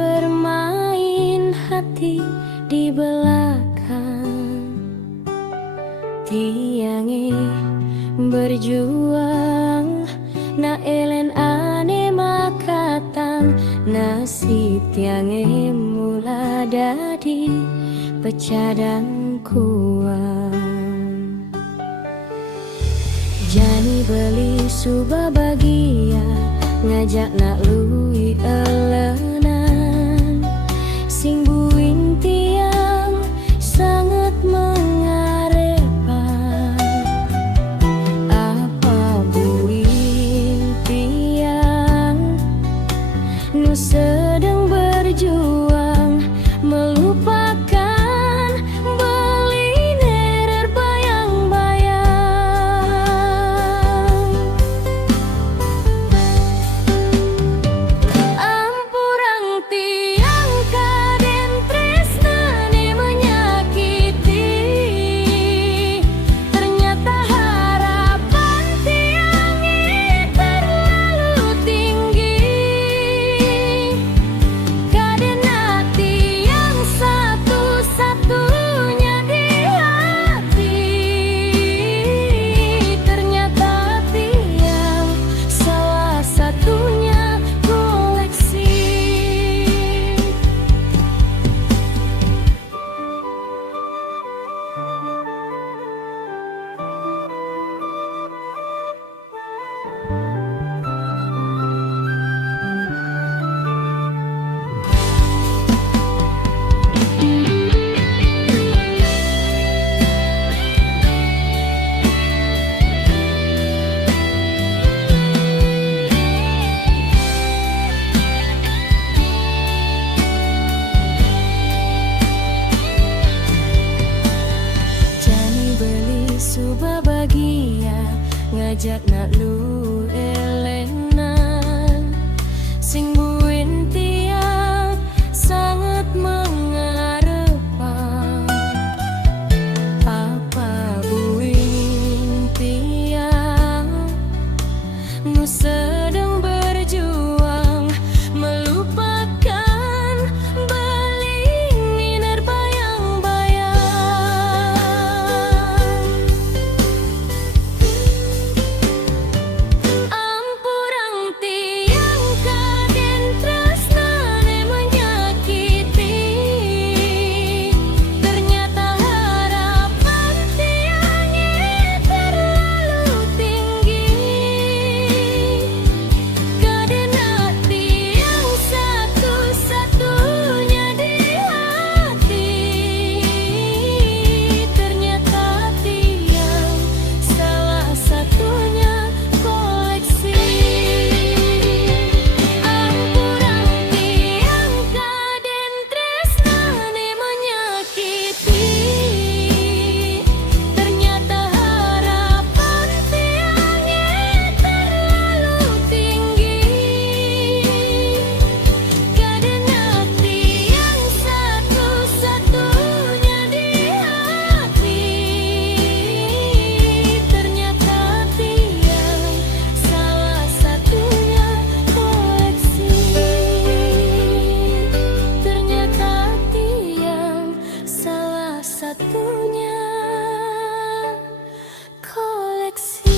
bermain hati di belakang tiange berjuang na elen ane makatang nasi tiange mula dadi pecadang kuang jani beli suba bagia ngajak nak lui elenan sing buin tiang sangat mengarepan apa buin tiang nu sedang berjuang melupakan beli nerer bayang-bayang ampurang tiang kaden tresnane menyakiti ternyata harapan tiang terlalu tinggi kaden hati yang satu-satunya di hati ternyata tiang salah satunya koleksi. Jani beli suba bagia ngajak nak lu elenan sing buin tiang sangat mengharapkan apa buin tiang nu sedang berjuang melupakan beling niner bayang-bayang ampurang tiang kaden tresnane menyakiti ternyata harapan tiangnya terlalu tinggi kaden hati yang satu-satunya di hati ternyata tiang salah satunya koleksi ampurang tiang kaden tresnane menyakiti ternyata harapan tiangnya terlalu tinggi kaden hati yang satu-satunya di hati ternyata tiang salah satunya koleksi ternyata tiang salah satunya koleksi.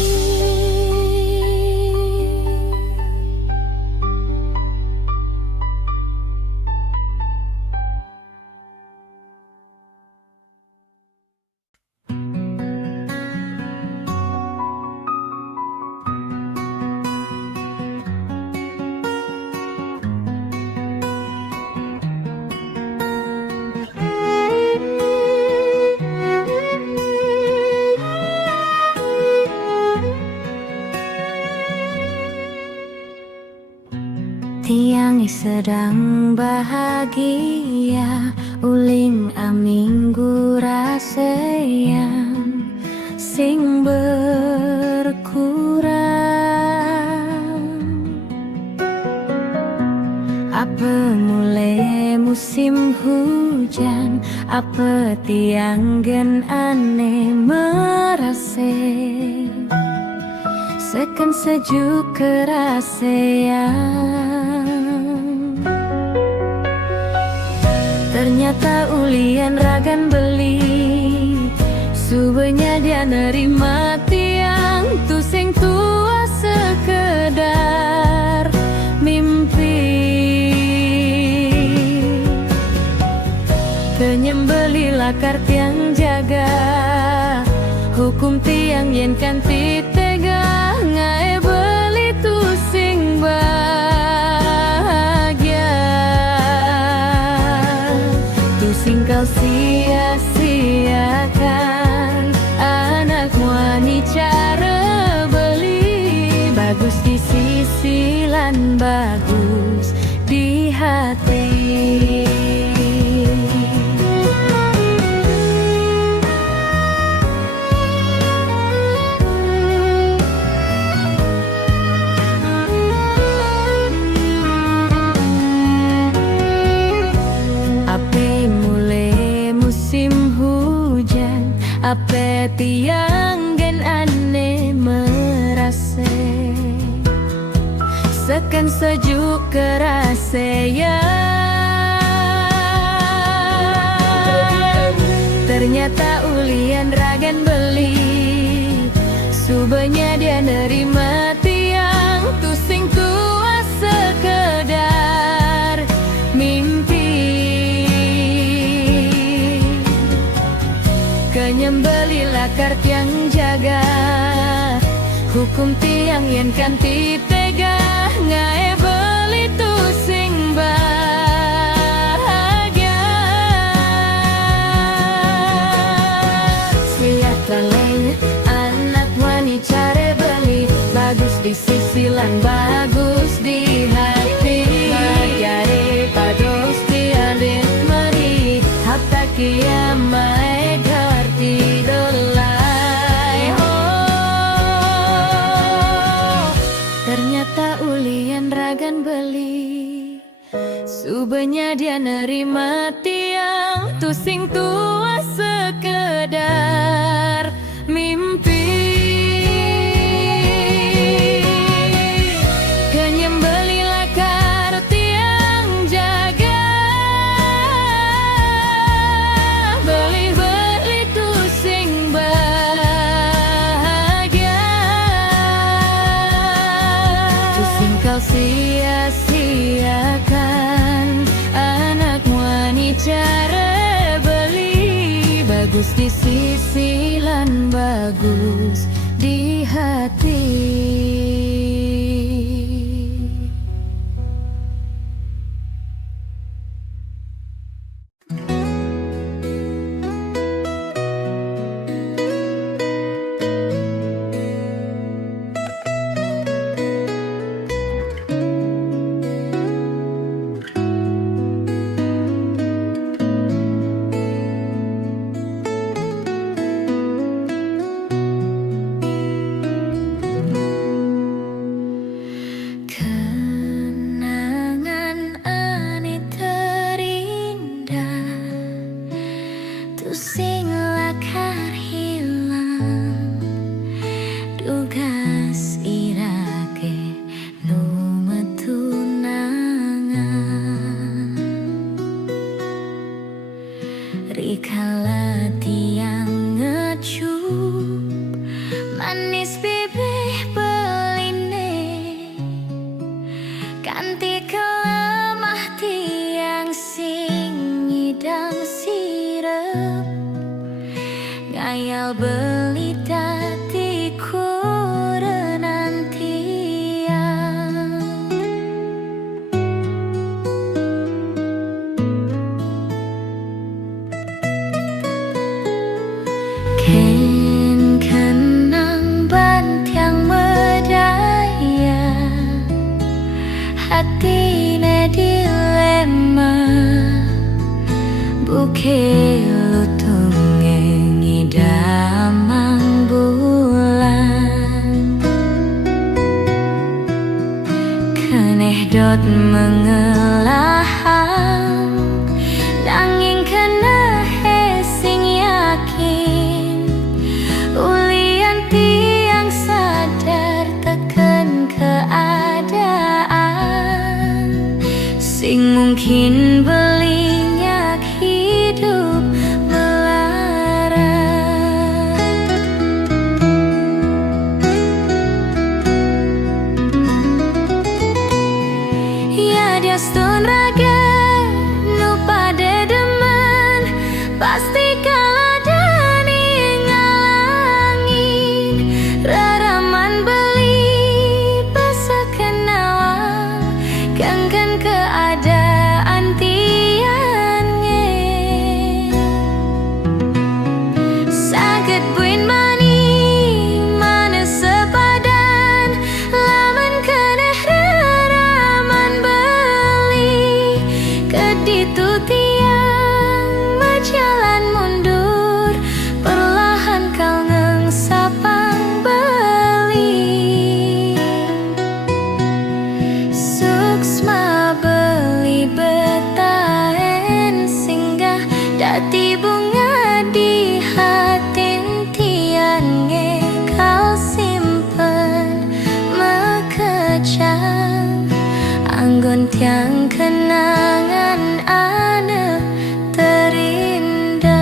Tiang sedang bahagia uling aminggu raseyang sing berkurang apa mulai musim hujan apa tiang gen aneh merase sekan sejuk kerasean Ternyata ulian ragan beli, subenya dia nerima tiang tu sing tua sekedar mimpi. Penyembeli lakar tiang jaga, hukum tiang yen kanti tega, ngae beli tu sing bahagia. Tu sing kau sia-siakan, anak wani cara beli, bagus di sisi lan bagus di hati. Ape tiang gen ane merase, sekan sejuk kerase ya. Ternyata ulian ragan beli, subenya dia nerima tiang tu sing tua sekedar mimpi. Kenyembeli lakar tiang jaga, hukum tiang yen kanti tega, ngae beli tu sing bahagia. Siap taleng anak wani care beli, bagus di sisi lan bagus di hati. Magyari pados tiadin meri, hatta kiamat ternyata ulian ragan beli, subenya dia nerima tiang tu sing tua sekedar mimpi. Kenyembeli lakar tiang jaga, beli-beli tu sing bahagia. Tu sing kau sia-siakan, anak wani cara beli, bagus di sisi lan bagus di hati. Rikala tiang ngecup manis bibih beline, kanti kelemah tiang sing ngidang sirep, ngayal beli dadi kurenan tiang. Ken kenang bantiang medaya, hatine dilema, buke lutunge ngidamang bulan. Keneh dot mengelahang, nanging keneh sing yakin, ulian tiang sadar tekan keadaan, sing mungkin beli nyaki. hidup melarat. Ya dia stun raga nu pada demen pasti kalah dani ngalangin raraman beli basa kenawang kangkan keadaan tian nge saged buin mani mana sepadan laman keneh raraman beli keditu tiang berjalan mundur perlahan kau ngengsapang beli suksma beli betahen singgah dati bunga di hatin tian nge kau simpen mekecang anggon tiang kenangan ane terindah.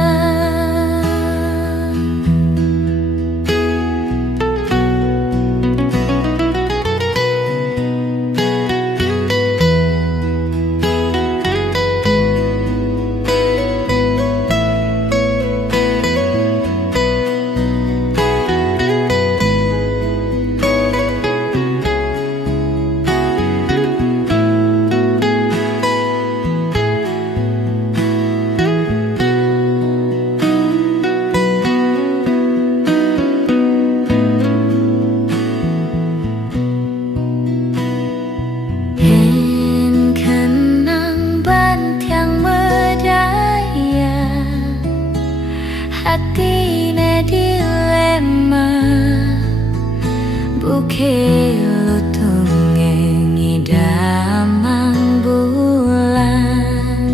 Hen kenang bantiang medaya hatine dilema buke lutunge ngidamang bulan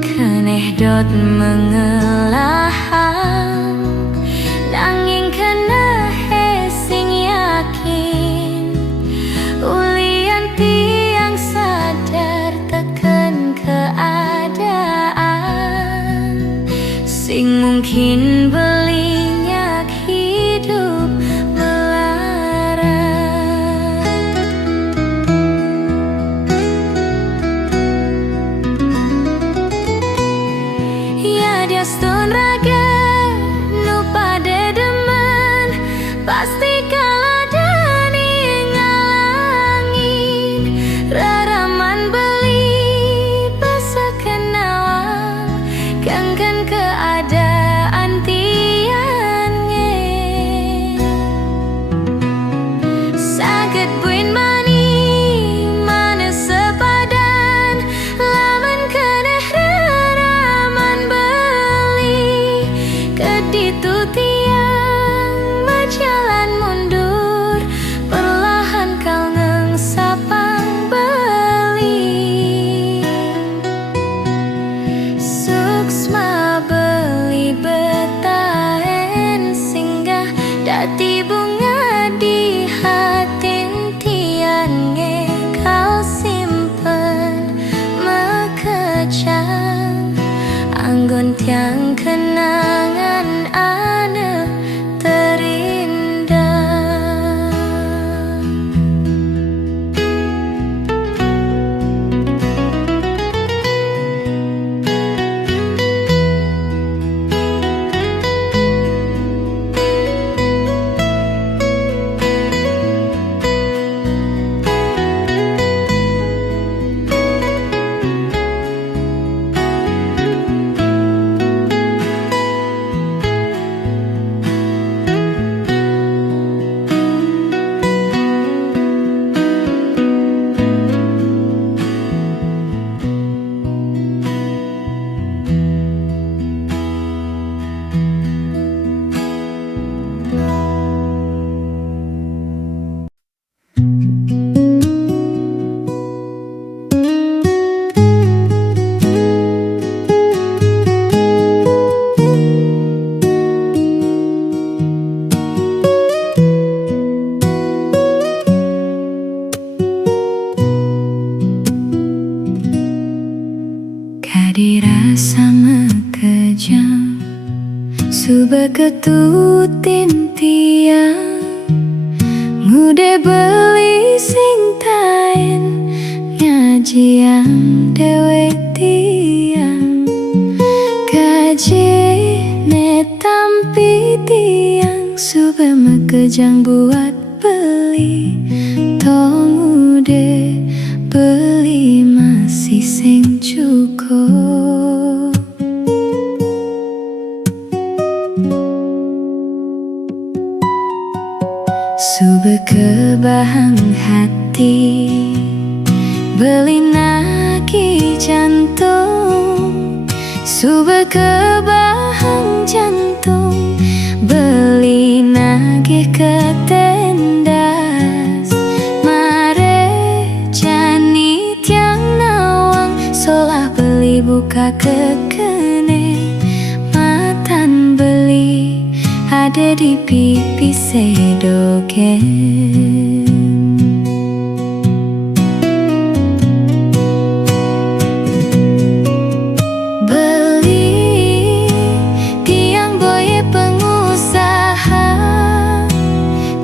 keneh dot mengelahang nanging keneh sing yakin ulian tiang sadar teken keadaan sing mungkin belinyak hidup melarat. Ya dia stun raga nu pada demen pasti kalah dani ngalangin raraman beli basa kenawang kangkan keadaan tiang Suba ketutin tiang Ngude beli sing tain Ngajian dewe tiang Gaji netampi tiang Suba mekejang buat beli Tong ude beli masih sing cukup Suba kebahang hati Beli naki jantung Suba kebahang jantung Beli naki ketendas Mare jani tiang nawang Solah beli buka kekene Matan beli ada di pipi sedoken Beli tiang boye pengusaha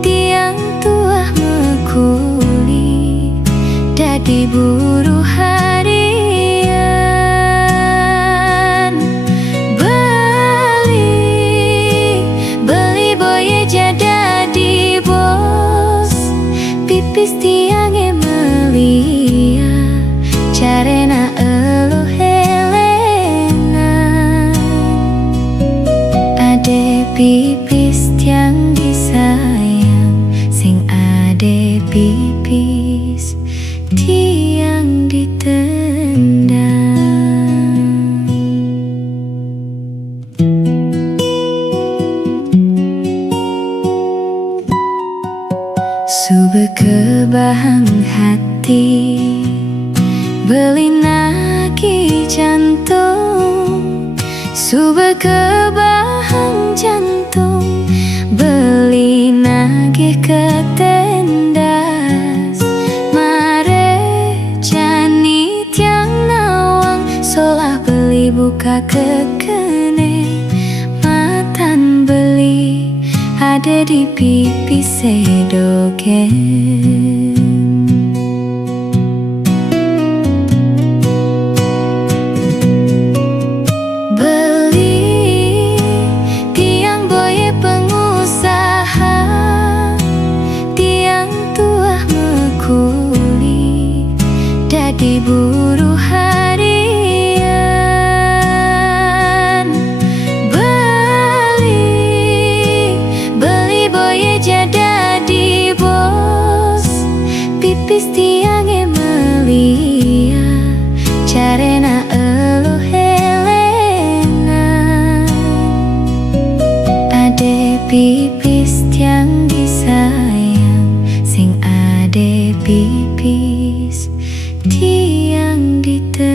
Tiang tuah mekuli Dadi buruh harian Beli boye jada di bos Pipis tiang melia Carena elu helena Ade pipis tiang disayang Sing ade pipis tiang ditendang Suba kebahang hati Beli naki jantung Suba kebahang jantung Beli naki ketendas Mare jani tiang nawang Solah beli buka kekene Matan beli ada di pipi sedoken Beli tiang boye pengusaha Tiang tuah mekuli Dadi buruh harian Beli boye jada di bos Pipis tiang melia Carena elu helena Ade pipis tiang disayang Sing ade pipis tiang ditendang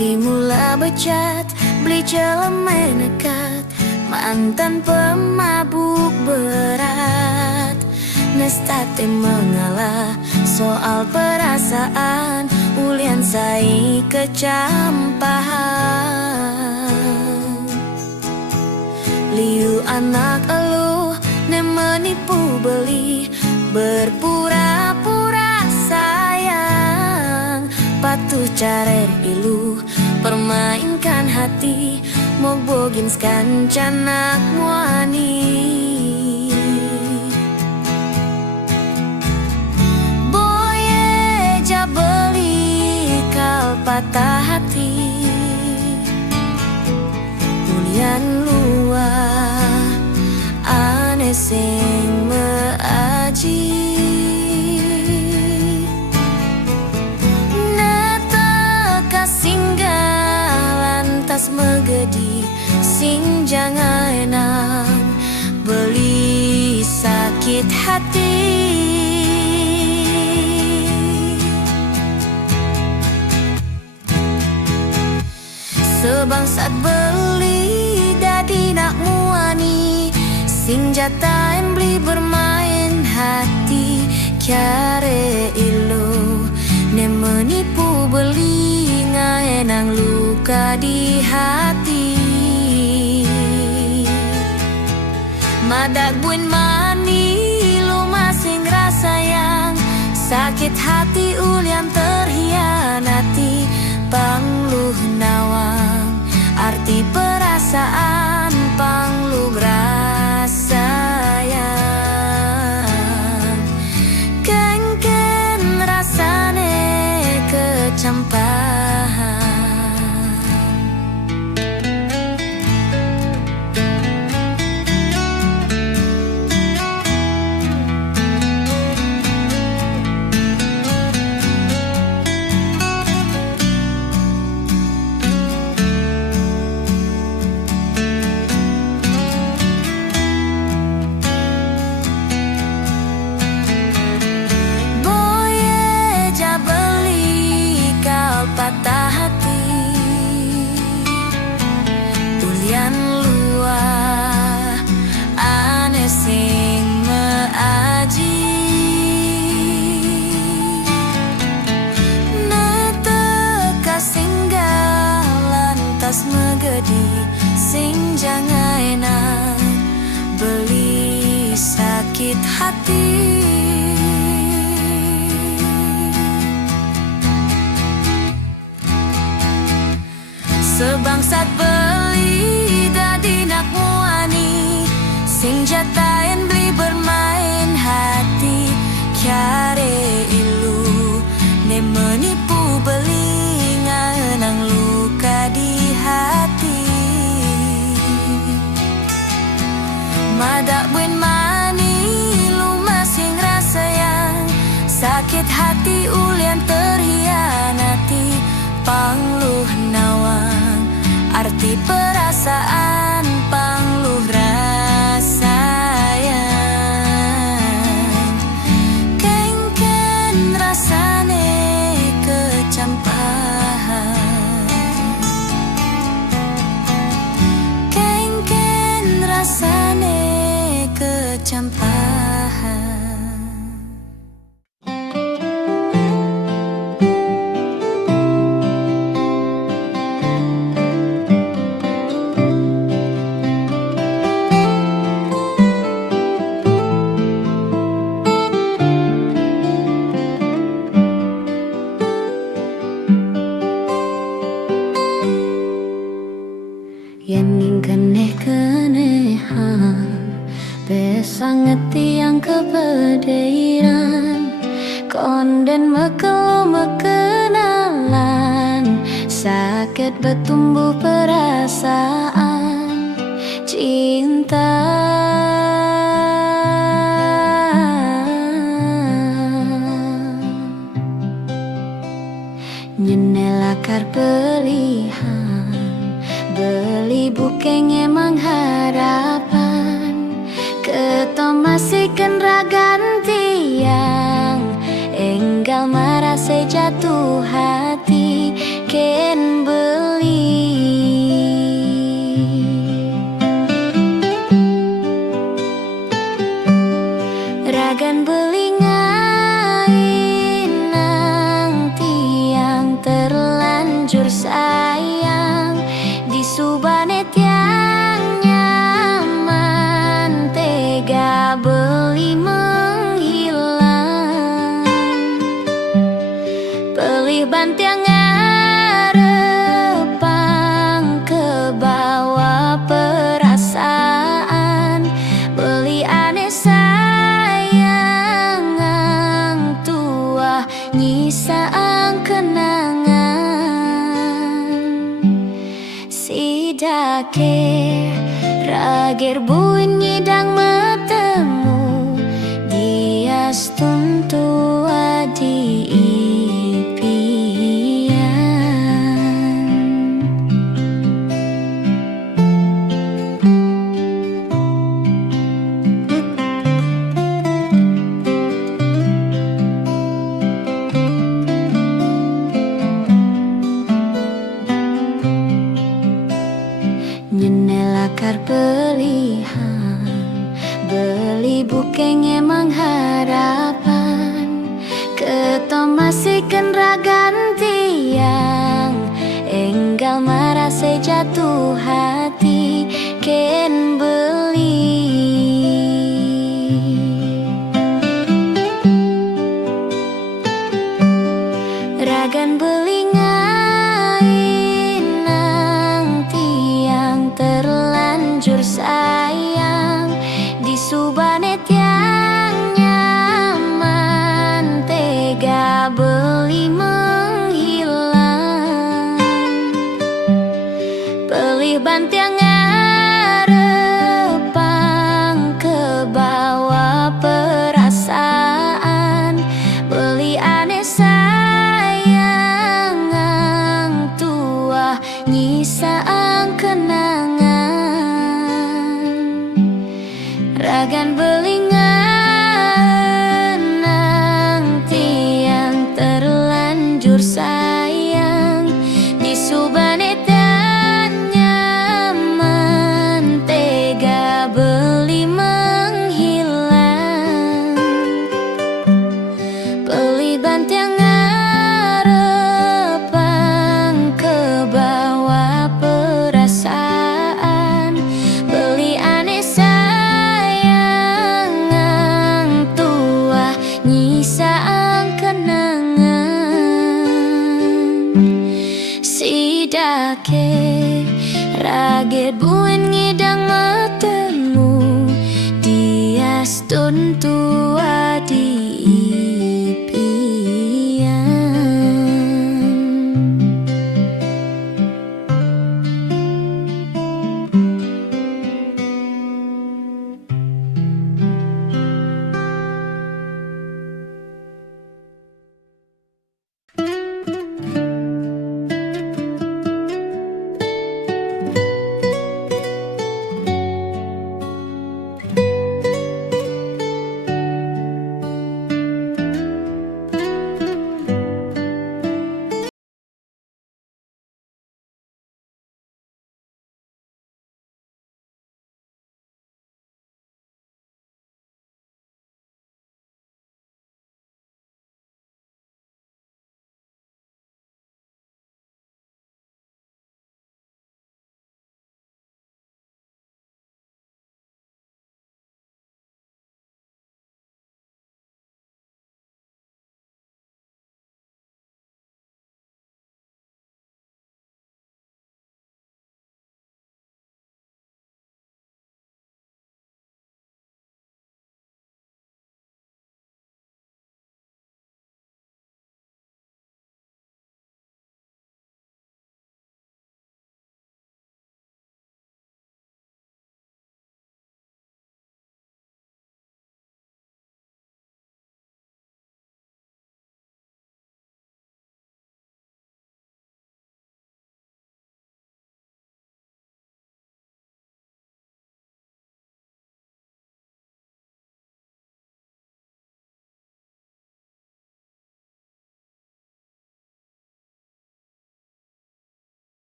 beli mula becat, beli celemek nekat, mantan pemabuk berat. Nestate mengalah soal perasaan, ulian sai kecampahan. Liu anak elu ne menipu beli, berpura-pura sayang. Patuh carer ilu, permainkan hati, mogbogin skancanak muani. Boye jabeli kal patah hati, ulian luar ane sing meaji. Neteka singgah lantas megedi, sing jangan enang beli sakit hati. Sebangsat beli dadi nak muani, sing jatain beli bermain hati. Kiare ilu ne menipu beli, ngaenang luka di hati. Madak buin mani lu masing rasa yang sakit hati, ulian terhianati. Pangluh nawang arti perasaan, pangluh rasayang. Kengken rasane kecampahan. Patah hati, ulian luar ane sing meaji. Neteka singgah lantas megedi, sing jangan enak beli sakit hati. Sebangsat beli dadi nak muani, sing jatain beli bermain hati. Kiare ilu ne menipu beli, ngaenang luka di hati. Madak buin mani lu masing rasa yang sakit hati, ulian terhianati. Pangluh nawang arti perasaan, pangluh rasayang. Kengken rasane kecampahan. Kengken rasane kecampahan. Sangat yang kepedairan, konden mekelu mekenalan, sakit bertumbuh perasaan cinta. Nyenela kar pelihan, beli bukeng emang harapan. Keto masih kan raganti yang enggal marase jatuh hati ken ake rager buin ngidang metemu dia stuntu adi ipian. Nyenela kar pelihan beli bukeng emang harapan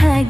bahagia.